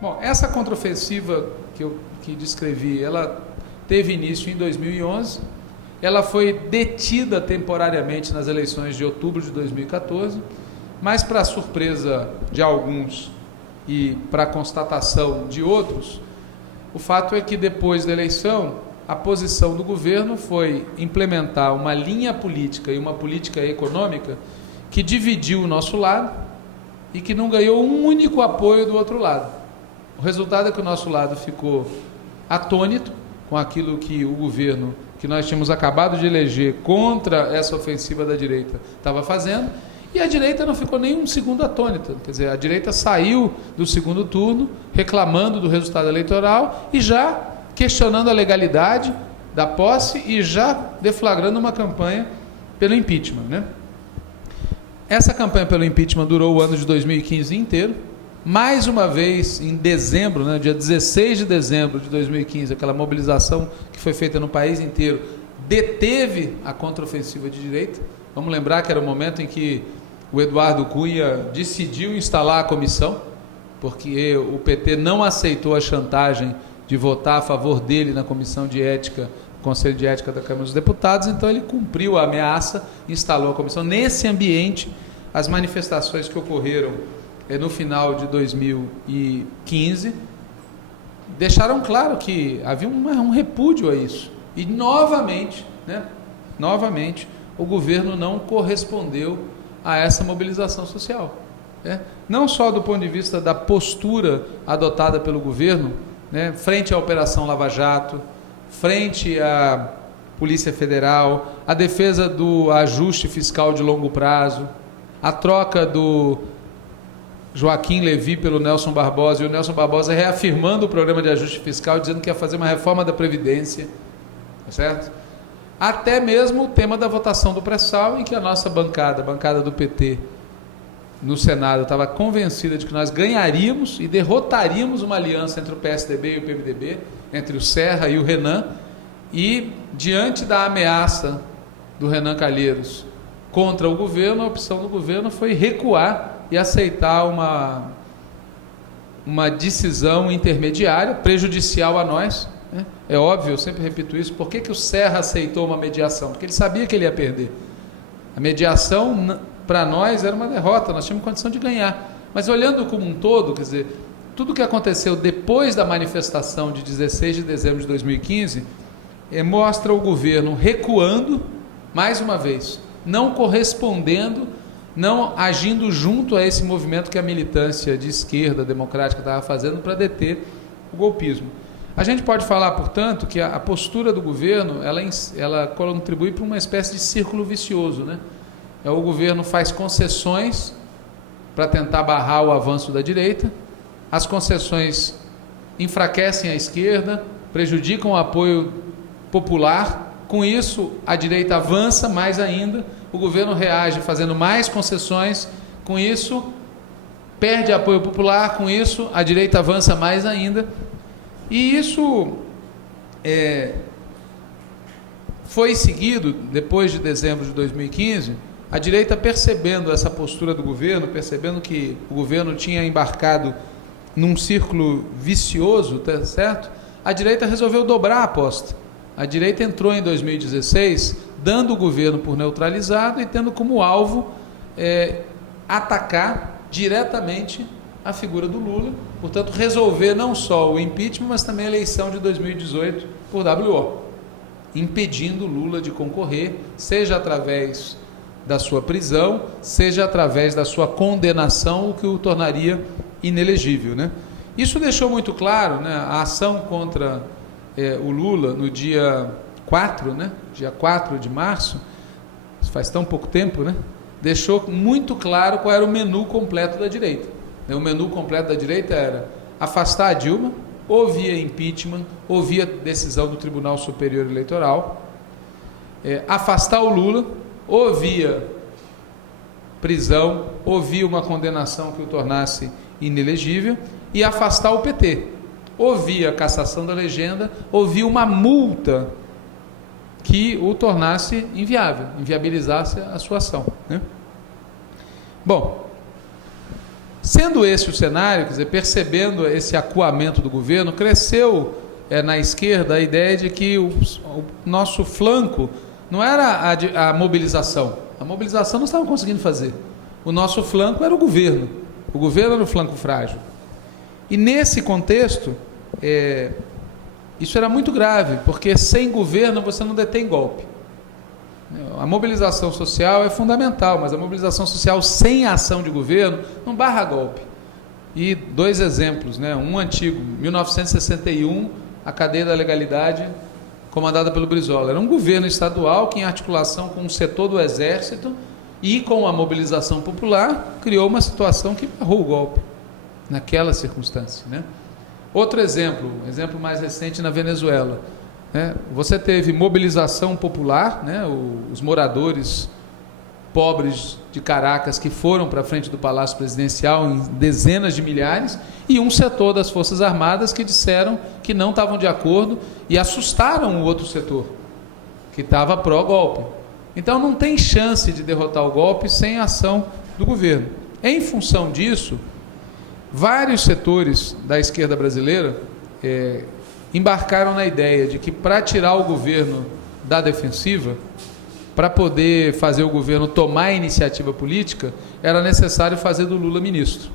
Bom, essa contraofensiva que descrevi, ela teve início em 2011, ela foi detida temporariamente nas eleições de outubro de 2014, mas para surpresa de alguns e para constatação de outros, o fato é que depois da eleição, a posição do governo foi implementar uma linha política e uma política econômica que dividiu o nosso lado e que não ganhou um único apoio do outro lado. O resultado é que o nosso lado ficou atônito com aquilo que o governo, que nós tínhamos acabado de eleger contra essa ofensiva da direita, estava fazendo, e a direita não ficou nem um segundo atônita. Quer dizer, a direita saiu do segundo turno reclamando do resultado eleitoral e já questionando a legalidade da posse e já deflagrando uma campanha pelo impeachment, né? Essa campanha pelo impeachment durou o ano de 2015 inteiro. Mais uma vez, em dezembro, né, dia 16 de dezembro de 2015, aquela mobilização que foi feita no país inteiro deteve a contraofensiva de direita. Vamos lembrar que era o momento em que o Eduardo Cunha decidiu instalar a comissão, porque o PT não aceitou a chantagem de votar a favor dele na comissão de ética, Conselho de Ética da Câmara dos Deputados, então ele cumpriu a ameaça, instalou a comissão. Nesse ambiente, as manifestações que ocorreram no final de 2015 deixaram claro que havia um repúdio a isso. E novamente, o governo não correspondeu a essa mobilização social. Não só do ponto de vista da postura adotada pelo governo, frente à Operação Lava Jato, frente à Polícia Federal, a defesa do ajuste fiscal de longo prazo, a troca do Joaquim Levy pelo Nelson Barbosa, e o Nelson Barbosa reafirmando o programa de ajuste fiscal, dizendo que ia fazer uma reforma da Previdência, certo? Até mesmo o tema da votação do pré-sal, em que a nossa bancada, a bancada do PT no Senado, estava convencida de que nós ganharíamos e derrotaríamos uma aliança entre o PSDB e o PMDB, entre o Serra e o Renan, e diante da ameaça do Renan Calheiros contra o governo, a opção do governo foi recuar e aceitar uma decisão intermediária, prejudicial a nós. É óbvio, eu sempre repito isso. Por que o Serra aceitou uma mediação? Porque ele sabia que ele ia perder. A mediação, para nós, era uma derrota, nós tínhamos condição de ganhar. Mas olhando como um todo, quer dizer, tudo o que aconteceu depois da manifestação de 16 de dezembro de 2015, mostra o governo recuando, mais uma vez, não correspondendo, não agindo junto a esse movimento que a militância de esquerda democrática estava fazendo para deter o golpismo. A gente pode falar, portanto, que a postura do governo, ela contribui para uma espécie de círculo vicioso, né? O governo faz concessões para tentar barrar o avanço da direita, as concessões enfraquecem a esquerda, prejudicam o apoio popular, com isso a direita avança mais ainda, o governo reage fazendo mais concessões, com isso perde apoio popular, com isso a direita avança mais ainda, e isso foi seguido, depois de dezembro de 2015, a direita percebendo essa postura do governo, percebendo que o governo tinha embarcado num círculo vicioso, tá certo? A direita resolveu dobrar a aposta. A direita entrou em 2016, dando o governo por neutralizado e tendo como alvo atacar diretamente a figura do Lula, portanto, resolver não só o impeachment, mas também a eleição de 2018 por WO, impedindo Lula de concorrer, seja através da sua prisão, seja através da sua condenação, o que o tornaria inelegível, né? Isso deixou muito claro, né, a ação contra o Lula no dia 4, né, dia 4 de março, faz tão pouco tempo, né, deixou muito claro qual era o menu completo da direita. O menu completo da direita era afastar a Dilma, ou via impeachment, ou via decisão do Tribunal Superior Eleitoral, afastar o Lula, ou via prisão, ou via uma condenação que o tornasse inelegível, e afastar o PT, ou via cassação da legenda, ou via uma multa que o tornasse inviável, inviabilizasse a sua ação, né? Bom, Sendo esse o cenário, quer dizer, percebendo esse acuamento do governo, cresceu na esquerda a ideia de que o nosso flanco não era a mobilização. A mobilização não estavam conseguindo fazer. O nosso flanco era o governo. O governo era o flanco frágil. E nesse contexto, isso era muito grave, porque sem governo você não detém golpe. A mobilização social é fundamental, mas a mobilização social sem a ação de governo não barra golpe. E 2 exemplos, né? Um antigo, 1961, a cadeia da legalidade comandada pelo Brizola. Era um governo estadual que, em articulação com o setor do Exército e com a mobilização popular, criou uma situação que barrou o golpe naquela circunstância, né? Outro exemplo mais recente na Venezuela. Você teve mobilização popular, né? Os moradores pobres de Caracas que foram para a frente do Palácio Presidencial em dezenas de milhares, e um setor das Forças Armadas que disseram que não estavam de acordo e assustaram o outro setor, que estava pró-golpe. Então não tem chance de derrotar o golpe sem a ação do governo. Em função disso, vários setores da esquerda brasileira embarcaram na ideia de que, para tirar o governo da defensiva, para poder fazer o governo tomar a iniciativa política, era necessário fazer do Lula ministro.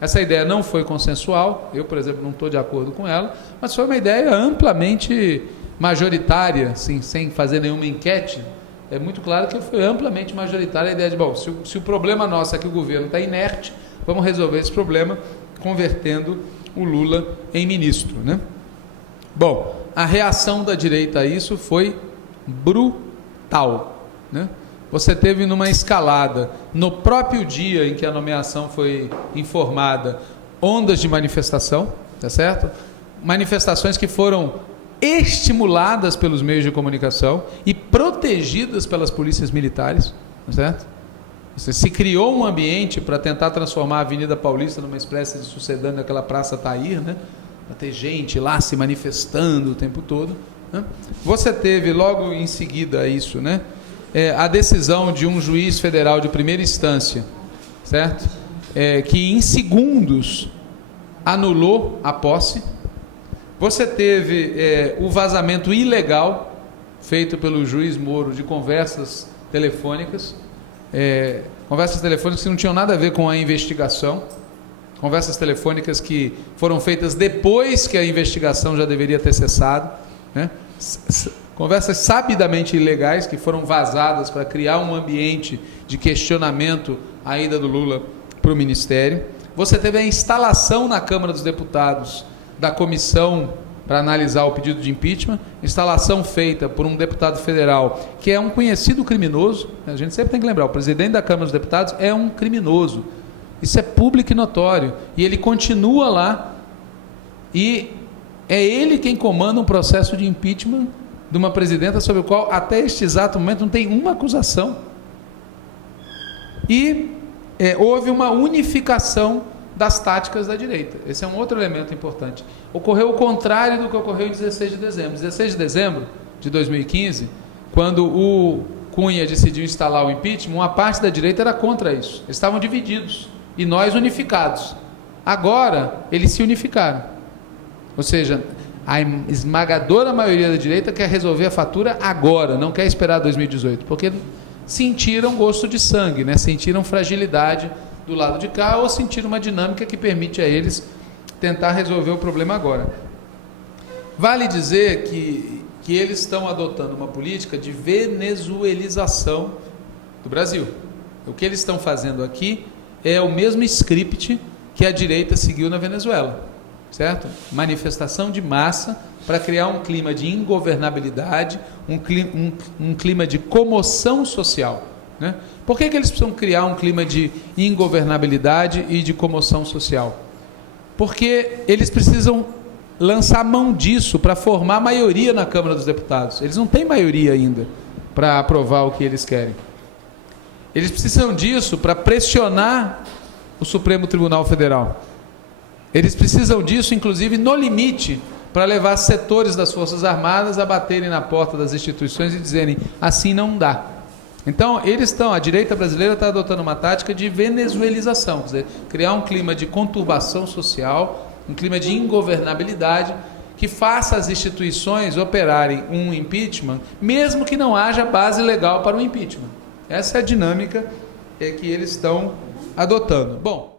Essa ideia não foi consensual, eu, por exemplo, não estou de acordo com ela, mas foi uma ideia amplamente majoritária, assim, sem fazer nenhuma enquete. É muito claro que foi amplamente majoritária a ideia de, bom, se o problema nosso é que o governo está inerte, vamos resolver esse problema convertendo o Lula em ministro, né? Bom, a reação da direita a isso foi brutal, né? Você teve numa escalada, no próprio dia em que a nomeação foi informada, ondas de manifestação, tá certo? Manifestações que foram estimuladas pelos meios de comunicação e protegidas pelas polícias militares, tá certo? Se criou um ambiente para tentar transformar a Avenida Paulista numa espécie de sucedâneo daquela Praça Tahrir, né? Para ter gente lá se manifestando o tempo todo, né? Você teve logo em seguida a isso, né? A decisão de um juiz federal de primeira instância, certo? Que em segundos anulou a posse. Você teve o vazamento ilegal feito pelo juiz Moro de conversas telefônicas, que não tinham nada a ver com a investigação, conversas telefônicas que foram feitas depois que a investigação já deveria ter cessado, né? Conversas sabidamente ilegais que foram vazadas para criar um ambiente de questionamento à ida do Lula para o Ministério. Você teve a instalação na Câmara dos Deputados da comissão para analisar o pedido de impeachment, instalação feita por um deputado federal que é um conhecido criminoso. A gente sempre tem que lembrar, o presidente da Câmara dos Deputados é um criminoso. Isso é público e notório. E ele continua lá e é ele quem comanda um processo de impeachment de uma presidenta sobre o qual até este exato momento não tem uma acusação. E houve uma unificação das táticas da direita. Esse é um outro elemento importante. Ocorreu o contrário do que ocorreu em 16 de dezembro. 16 de dezembro de 2015, quando o Cunha decidiu instalar o impeachment, uma parte da direita era contra isso. Eles estavam divididos e nós unificados. Agora, eles se unificaram. Ou seja, a esmagadora maioria da direita quer resolver a fatura agora, não quer esperar 2018, porque sentiram gosto de sangue, né? Sentiram fragilidade do lado de cá, ou sentiram uma dinâmica que permite a eles tentar resolver o problema agora. Vale dizer que eles estão adotando uma política de venezuelização do Brasil. O que eles estão fazendo aqui é o mesmo script que a direita seguiu na Venezuela, certo? Manifestação de massa para criar um clima de ingovernabilidade, um clima de comoção social, né? Por que eles precisam criar um clima de ingovernabilidade e de comoção social? Porque eles precisam lançar mão disso para formar maioria na Câmara dos Deputados. Eles não têm maioria ainda para aprovar o que eles querem. Eles precisam disso para pressionar o Supremo Tribunal Federal. Eles precisam disso, inclusive, no limite, para levar setores das Forças Armadas a baterem na porta das instituições e dizerem, assim não dá. Então, a direita brasileira está adotando uma tática de venezuelização, quer dizer, criar um clima de conturbação social, um clima de ingovernabilidade, que faça as instituições operarem um impeachment, mesmo que não haja base legal para o impeachment. Essa é a dinâmica que eles estão adotando. Bom,